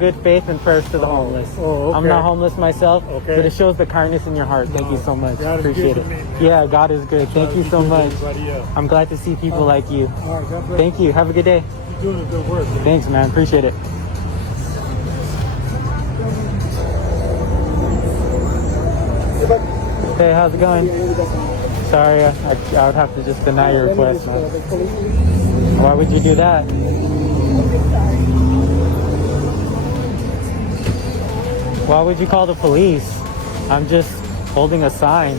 Good faith and prayers to the homeless. Oh, okay. I'm not homeless myself, Okay. but it shows the kindness in your heart. Thank you so much. God is Appreciate good it. to me, man. Yeah, God is good. Thank you so much. Else. I'm glad to see people like you. All right, God bless. Thank you. Have a good day. You're doing a good work. Man. Thanks, man. Appreciate it. Hey, how's it going? Sorry, I would have to just deny your request, man. Why would you do that? Why would you call the police? I'm just holding a sign.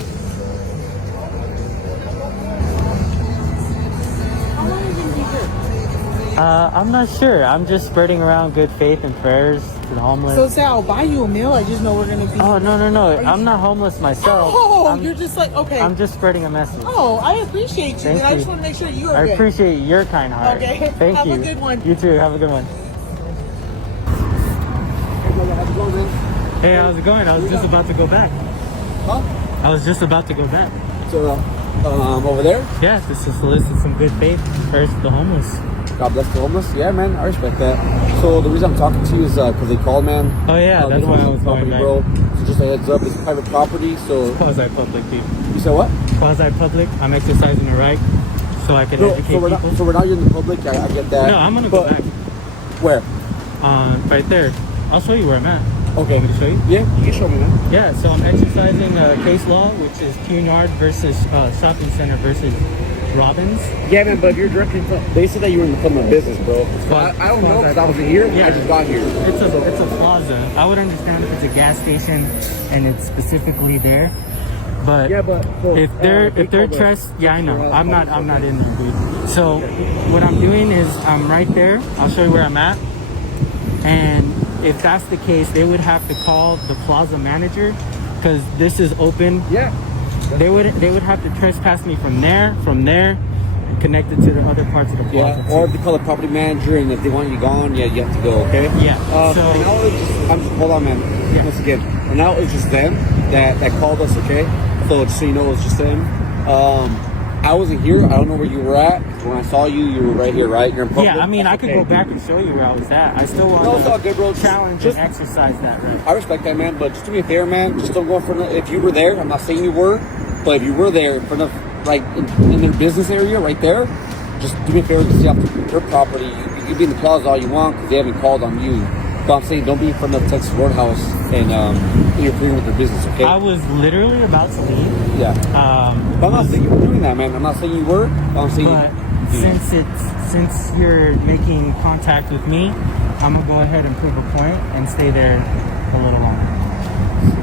I'm not sure. I'm just spreading around good faith and prayers to the homeless. So say I'll buy you a meal. I just know we're gonna be. Oh, no. I'm not homeless myself. Oh, you're just like, okay. I'm just spreading a message. Oh, I appreciate you. Thank And I you. just want to make sure you are I good. appreciate your kind heart. Okay. Thank Have you. a good one. You too. Have a good one. Hey, how's it going? I was just about to go back. Huh? I was just about to go back. So, over there? Yes, this is solicit some good faith prayers to the homeless. God bless the homeless. Yeah, man, I respect that. So the reason I'm talking to you is because they called, man. Oh yeah, that's why I was going back. bro. So just a heads up, it's private property. So Quasi-public, dude. you said what? Quasi-public. I'm exercising a right so I can educate so we're people. not. So we're not in the public. I get that. No, I'm gonna go back. Where? Right there. I'll show you where I'm at. Okay. Want me to show you? Yeah, you can show me, man. Yeah, so I'm exercising case law, which is Cunard versus shopping center versus Robbins. Yeah, man. But if you're directing, they said that you were in the front of business, bro. So I don't know because I wasn't here. Yeah. I just got here. It's a plaza. I would understand if it's a gas station and it's specifically there. But Yeah, but so, if they're yeah, I know. I'm not in there, dude. So what I'm doing is I'm right there. I'll show you where I'm at. And if that's the case, they would have to call the plaza manager because this is open. Yeah. They would have to trespass me from there, and connect it to the other parts of the plaza. Yeah. Or if they call the property manager and if they want you gone, yeah, you have to go. Okay. Yeah. So and now it's just, hold on, man. Yeah. Once again, and now it's just them that called us. Okay. So just so you know, it's just them. I wasn't here. I don't know where you were at. When I saw you, you were right here, right? You're in public. yeah, I mean, I could go back and show you where I was at. I still want it's all good, bro. to challenge and exercise that right. I respect that, man. But just do me a favor, man. Just don't go in front of. If you were there, I'm not saying you were, but if you were there in front of, like, in their business area, right there, just do me a favor. Stay off their property. You can be in the plaza all you want because they haven't called on you. But I'm saying don't be in front of Texas Roadhouse and interfering with their business, okay? I was literally about to leave. Yeah. But I'm not saying you were doing that, man. I'm not saying you were. But I'm saying. But since you're making contact with me, I'm gonna go ahead and prove a point and stay there a little longer.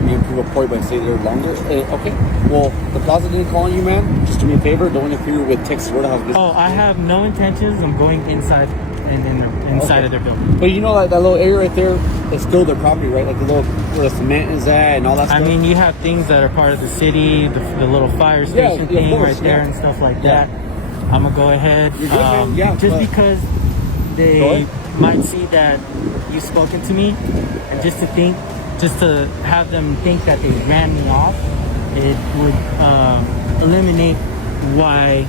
You can prove a point by stay there longer. Okay. Well, the plaza didn't call you, man. Just do me a favor. Don't interfere with Texas Roadhouse business. Oh, I have no intentions of going inside and inside of their building. But you know, like that little area right there is still their property, right? Like the little where the cement is at and all that stuff. I mean, you have things that are part of the city, the little fire station thing course, right there and stuff like that. I'm gonna go ahead. You're good, man. Yeah, just because they might see that you've spoken to me, and just to have them think that they ran me off, it would eliminate why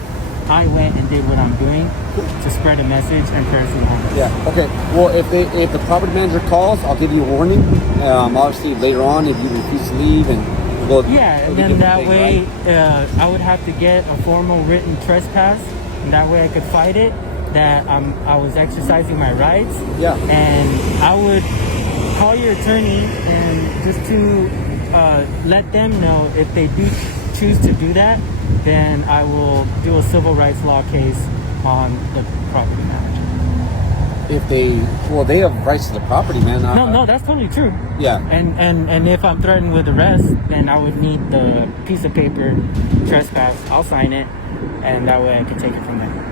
I went and did what I'm doing to spread a message and prayers to the homeless. Yeah. Okay. Well, if the property manager calls, I'll give you a warning. Obviously, later on, if you refuse to leave and go. Yeah, and then that way, I would have to get a formal written trespass, and that way I could fight it. That I was exercising my rights. Yeah. And I would call your attorney and just to let them know if they do choose to do that, then I will do a civil rights law case on the property manager. If they have rights to the property, man. No, that's totally true. Yeah. And if I'm threatened with arrest, then I would need the piece of paper trespass. I'll sign it, and that way I can take it from there.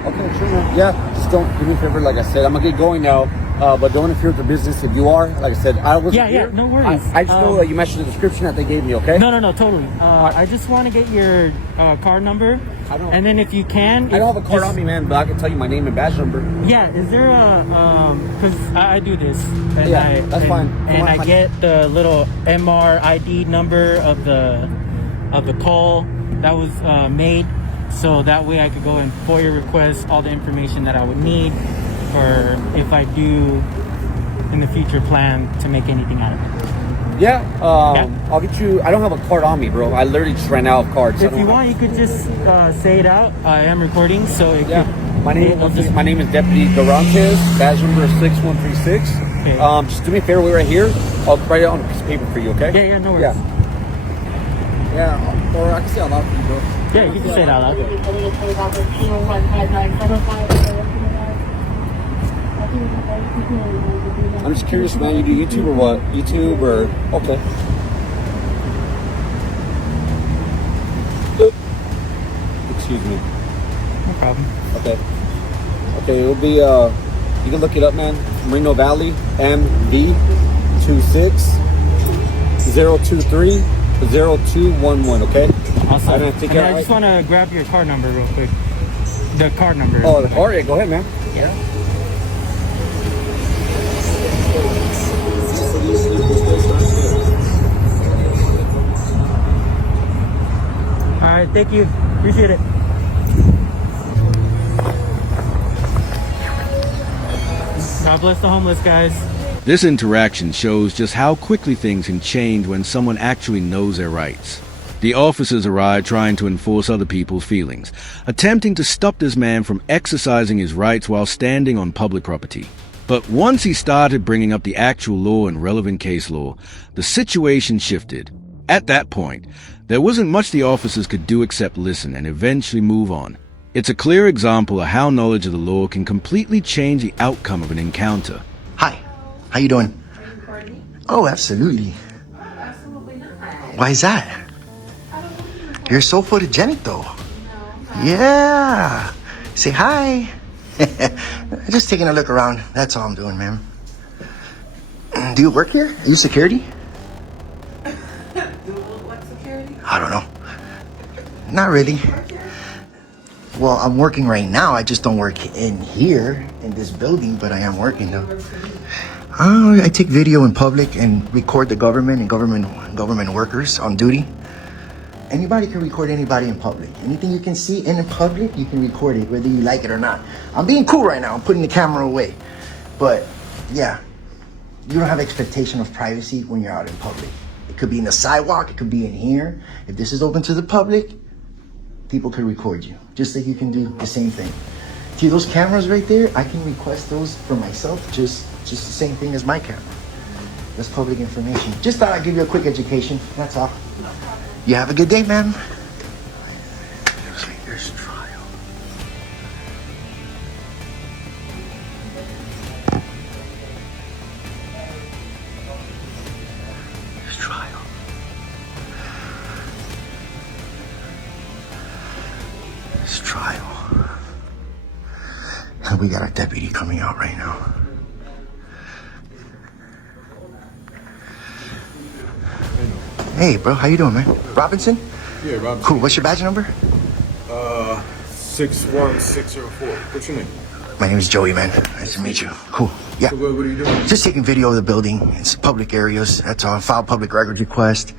Okay, sure, man. Yeah, just don't do me a favor. Like I said, I'm gonna get going now. But don't interfere with the business if you are. Like I said, I wasn't here. Yeah, no worries. I just know that you mentioned the description that they gave me, okay? No, totally. I just want to get your card number. And then if you can... I don't have a card on me, man, but I can tell you my name and badge number. Yeah, is there a... Because I do this. And yeah, that's fine. And I get the little MRID number of the call that was made. So that way I could go and FOIA request all the information that I would need. Or if I do in the future plan to make anything out of it. Yeah, Yeah. I'll get you. I don't have a card on me, bro. I literally just ran out of cards. If you want, you could just say it out. I am recording, so it Yeah, could, my name is Deputy Garantes. Badge number is 6136. Okay. Just do me a favor, wait right here. I'll write it on a piece of paper for you, okay? Yeah, no worries. Yeah, or I can say it out loud for you, bro. Yeah, you can just say it out loud. I'm just curious, man. You do YouTube or what? YouTube or okay? Excuse me. No problem. Okay. Okay, it'll be you can look it up, man. Moreno Valley MV 260230211. Okay. Awesome. I don't think I just want to grab your card number real quick. The card number. Oh, the card. Yeah, go ahead, man. Yeah. All right, thank you. Appreciate it. God bless the homeless, guys. This interaction shows just how quickly things can change when someone actually knows their rights. The officers arrived trying to enforce other people's feelings, attempting to stop this man from exercising his rights while standing on public property. But once he started bringing up the actual law and relevant case law, the situation shifted. At that point, there wasn't much the officers could do except listen and eventually move on. It's a clear example of how knowledge of the law can completely change the outcome of an encounter. Hi, how you doing? Oh, absolutely. Why is that? You're so photogenic, though. Yeah. Say hi. Just taking a look around. That's all I'm doing, ma'am. Do you work here? Are you security? What security? I don't know. Not really. Well, I'm working right now. I just don't work in here, in this building, but I am working, though. I take video in public and record the government and government workers on duty. Anybody can record anybody in public. Anything you can see in public, you can record it, whether you like it or not. I'm being cool right now. I'm putting the camera away. But, yeah, you don't have expectation of privacy when you're out in public. It could be in the sidewalk. It could be in here. If this is open to the public, people can record you. Just like you can do the same thing. See those cameras right there? I can request those for myself, just the same thing as my camera. That's public information. Just thought I'd give you a quick education. That's all. You have a good day, ma'am. There's trial. There's trial. There's trial. And we got a deputy coming out right now. Hey, bro, how you doing, man? Robinson? Yeah, Robinson. Cool. What's your badge number? 61604. What's your name? My name is Joey, man. Nice to meet you. Cool. Yeah. So what are you doing? Just taking video of the building. It's public areas. That's all. File public records request.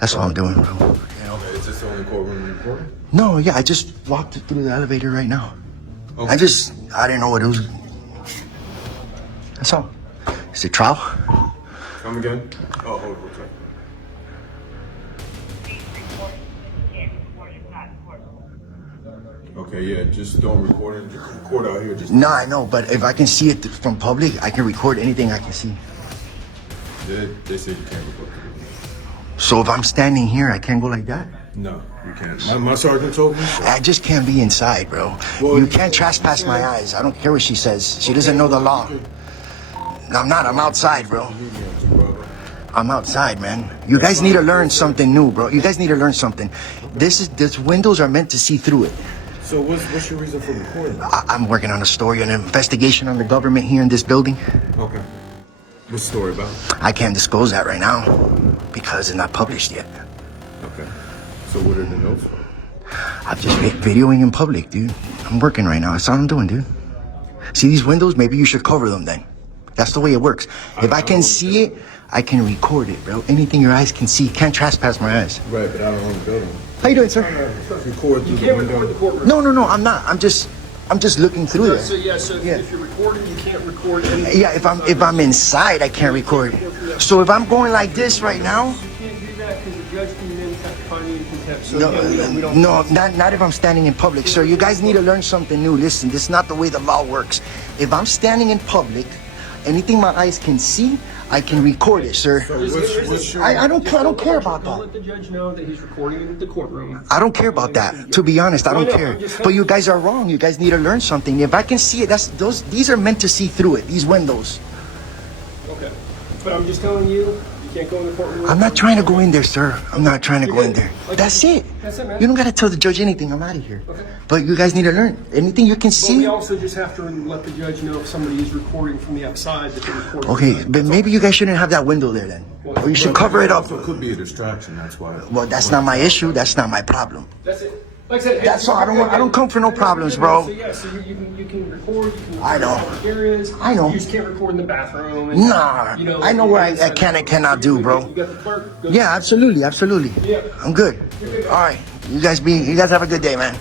That's all I'm doing, bro. Okay, is this the only courtroom you're recording? No, yeah, I just walked through the elevator right now. Okay. I didn't know what it was. That's all. Is it trial? Come again? Oh, hold on. Okay. Okay, yeah, just don't record it. Just record out here. Just No, I know, but if I can see it from public, I can record anything I can see. they say you can't record. So if I'm standing here, I can't go like that? No, you can't. My sergeant told me. So. I just can't be inside, bro. Well, You can't trespass my eyes. I don't care what she says. She doesn't know the law. No, I'm not. I'm outside, bro. I'm outside, man. You guys need to learn something new, bro. You guys need to learn something. This windows are meant to see through it. So what's your reason for recording? I'm working on a story, an investigation on the government here in this building. Okay. What's the story about? I can't disclose that right now because it's not published yet. Okay. So what are the notes for? I'm just videoing in public, dude. I'm working right now. That's all I'm doing, dude. See these windows? Maybe you should cover them then. That's the way it works. If I can see it, I can record it, bro. Anything your eyes can see. Can't trespass my eyes. Right, but I don't own the building. How you doing, sir? Record through the window. No, I'm not. I'm just I'm just looking through there. So if you're recording, you can't record anything. Yeah, if I'm inside, I can't record. So if I'm going like this right now. You can't do that because the judge can then have to find you in contempt. So No, again, we don't. no, not if I'm standing in public, sir. You guys need to learn something new. Listen, this is not the way the law works. If I'm standing in public, anything my eyes can see, I can record it, sir. So what's your... I don't care about Don't that. let the judge know that he's recording in the courtroom. I don't care about that. To be honest, I don't care. But you guys are wrong. You guys need to learn something. If I can see it, these are meant to see through it. These windows. Okay. But I'm just telling you, you can't go in the courtroom. I'm not trying to go in there, sir. I'm not trying to go in there. Like, That's it. That's it, man. You don't gotta tell the judge anything. I'm out of here. Okay. But you guys need to learn. Anything you can But see. we also just have to let the judge know if somebody is recording from the outside that they're recording. Okay, but maybe you guys shouldn't have that window there then. Or you should cover it up. Also could be a distraction, that's why. Well, that's not my issue. That's not my problem. That's it. Like I said, That's all. I don't come for no problems, bro. So yeah, so you can record. You can I know. record areas. I know. You just can't record in the bathroom. And, Nah, I know what I can and cannot do, bro. You got the clerk. Go- Yeah, absolutely. Yeah. I'm good. All right, you guys have a good day, man.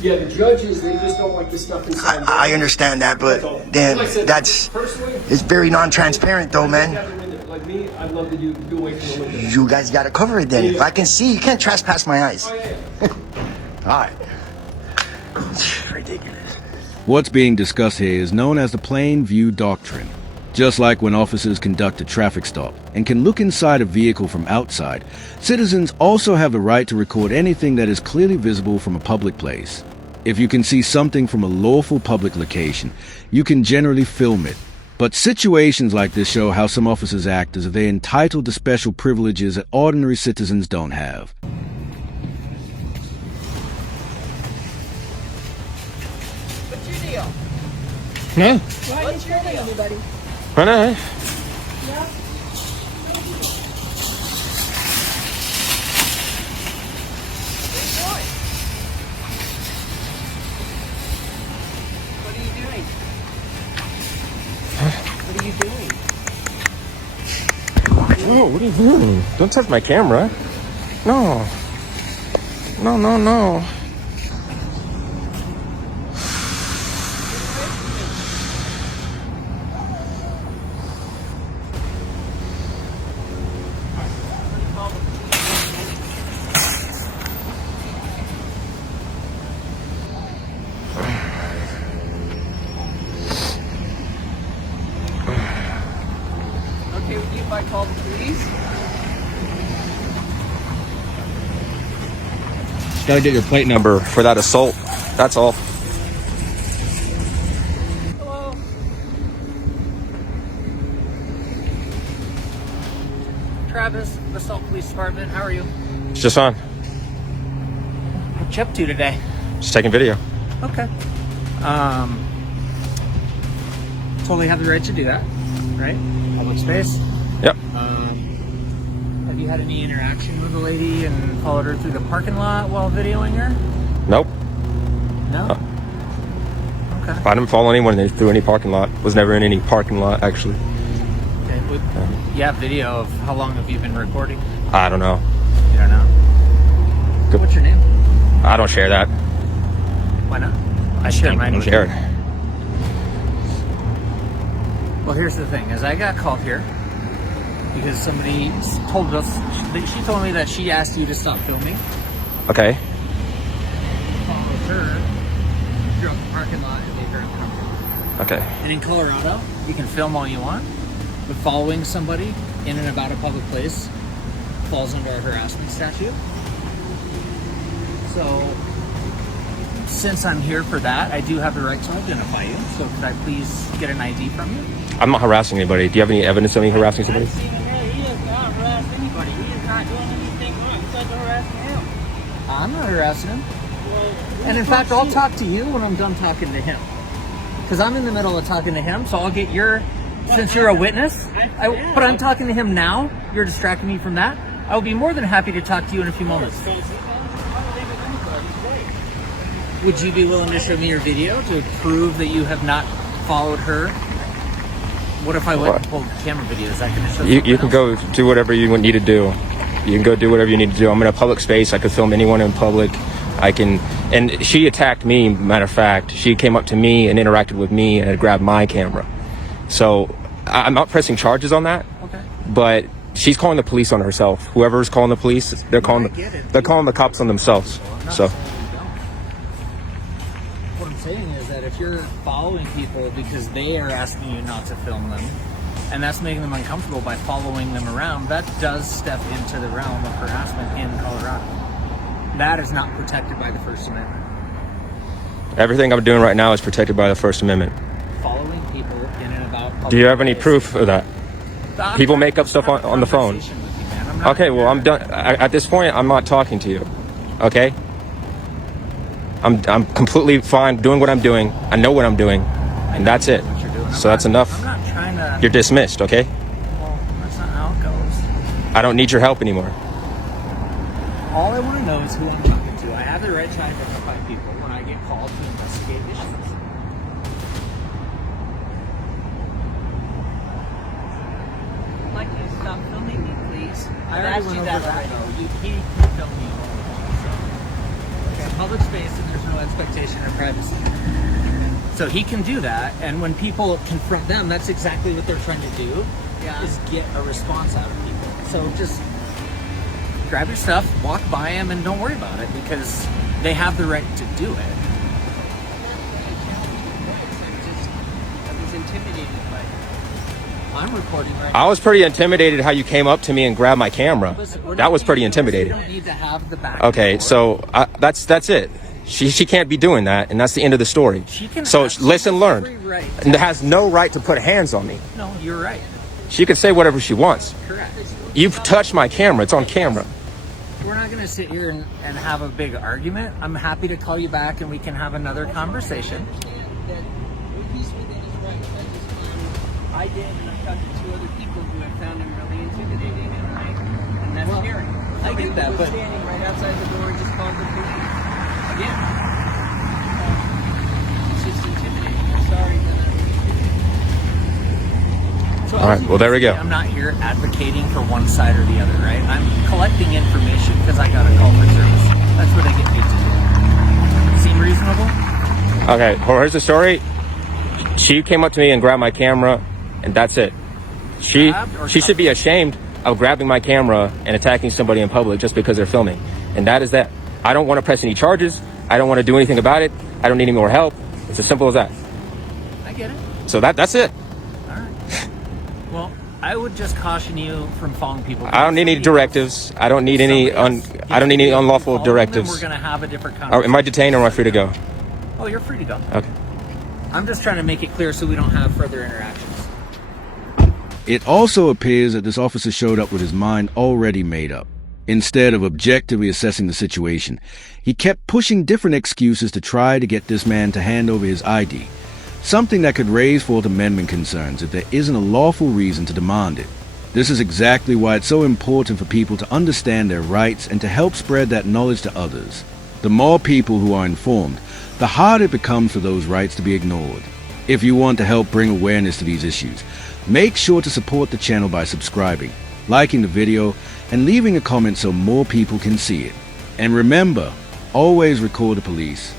Yeah, the judges, they just don't like this stuff inside. I understand that, but then Like I said, that's personally, it's very non-transparent, though, man. like me, I'd love to do away from the window. You guys gotta cover it then. If I can see, you can't trespass my eyes. Oh, yeah. All right. Ridiculous. What's being discussed here is known as the plain view doctrine. Just like when officers conduct a traffic stop and can look inside a vehicle from outside, citizens also have the right to record anything that is clearly visible from a public place. If you can see something from a lawful public location, you can generally film it. But situations like this show how some officers act as if they're entitled to special privileges that ordinary citizens don't have. What's your deal? No, Why are you filming everybody? I know. Yeah. What are you doing? What are you doing? Oh, what are you doing? Don't touch my camera. No. No, no, no. Okay with you if I call the police? Gotta get your plate number for that assault. That's all. Hello. Travis, Assault Police Department. How are you? It's just on. What you up to today? Just taking video. Okay. Totally have the right to do that, right? Public space. Yep. Have you had any interaction with the lady and followed her through the parking lot while videoing her? Nope. No. Okay. I didn't follow anyone through any parking lot. Was never in any parking lot, actually. Okay. You have video of how long have you been recording? I don't know. You don't know. Good. What's your name? I don't share that. Why not? I share I mine don't with share you. it. Well, here's the thing: is I got called here because somebody told us. She told me that she asked you to stop filming. Okay. Followed her throughout the parking lot and made her uncomfortable. Okay. And in Colorado, you can film all you want, but following somebody in and about a public place falls under a harassment statute. So, since I'm here for that, I do have the right to identify you. So, could I please get an ID from you? I'm not harassing anybody. Do you have any evidence of me harassing somebody? He is not harassing anybody. He is not doing anything wrong. You're harassing him. I'm not harassing him. And in fact, I'll talk to you when I'm done talking to him. Because I'm in the middle of talking to him, so I'll get your, since you're a witness, but I'm talking to him now, you're distracting me from that. I will be more than happy to talk to you in a few moments. Would you be willing to show me your video to prove that you have not followed her? What if I went and pulled camera video? Is that going to show You something can else? go do whatever you need to do. You can go do whatever you need to do. I'm in a public space. I could film anyone in public. I can, and she attacked me, matter of fact. She came up to me and interacted with me and grabbed my camera. So I'm not pressing charges on that. Okay. But she's calling the police on herself. Whoever's calling the police, they're calling the cops on themselves. So what I'm saying is that if you're following people because they are asking you not to film them, and that's making them uncomfortable by following them around, that does step into the realm of harassment in Colorado. That is not protected by the First Amendment. everything I'm doing right now is protected by the First Amendment. Following people in and about public Do you have any places. proof of that? I'm People trying make to up stuff have a on the phone. conversation with you, man. I'm not Okay, well, here- I'm done. At this point, I'm not talking to you. Okay? I'm completely fine doing what I'm doing. I know what I'm doing, and that's it. what you're doing. So that's enough. I'm not trying to. You're dismissed, okay? Well, that's not how it goes. I don't need your help anymore. All I want to know is who I'm talking to. I have the right to identify people when I get called to investigate issues. Like you stop filming me, please. I I've already asked went you over that that already. though. He can film me. So. It's a public space and there's no expectation of privacy. So he can do that, and when people confront them, that's exactly what they're trying to do, is get a response out of people. So just grab your stuff, walk by them, and don't worry about it, because they have the right to do it. I was intimidated by it. I'm recording right I was pretty intimidated how you came up to me and grabbed my camera. now. That was pretty We intimidating. don't need to have the back and Okay, forth. so that's it. She can't be doing that, and that's the end of the story. She can So have listen, learn. every right. And has no right to put hands on me. No, you're right. She can say whatever she wants. Correct. You've touched my camera. It's on camera. We're not going to sit here and have a big argument. I'm happy to call you back and we can have another conversation. I did, and I've talked to 2 other people who have found him really intimidating, and that's scary. I get that, was but- standing right outside the door and just called the police. Again, It's just intimidating. I'm sorry that so All right, as you well, there we can go. see, I'm not here advocating for one side or the other, right? I'm collecting information because I got a call for service. That's what I get paid to do. Seem reasonable? Okay, well, here's the story. She came up to me and grabbed my camera, and that's it. She Grabbed or should be ashamed of grabbing my camera and attacking somebody in public just because they're filming. And that is that. I don't want to press any charges. I don't want to do anything about it. I don't need any more help. It's as simple as that. I get it. So that's it. All right. Well, I would just caution you from following people. I don't need any directives. I don't need any I don't need any unlawful directives. We're going to have a different Or conversation. am I detained or am I free to go? Oh, you're free to go. Okay. I'm just trying to make it clear so we don't have further interactions. It also appears that this officer showed up with his mind already made up. Instead of objectively assessing the situation, he kept pushing different excuses to try to get this man to hand over his ID, something that could raise Fourth Amendment concerns if there isn't a lawful reason to demand it. This is exactly why it's so important for people to understand their rights and to help spread that knowledge to others. The more people who are informed, the harder it becomes for those rights to be ignored. If you want to help bring awareness to these issues, make sure to support the channel by subscribing, liking the video, and leaving a comment so more people can see it. And remember, always record the police.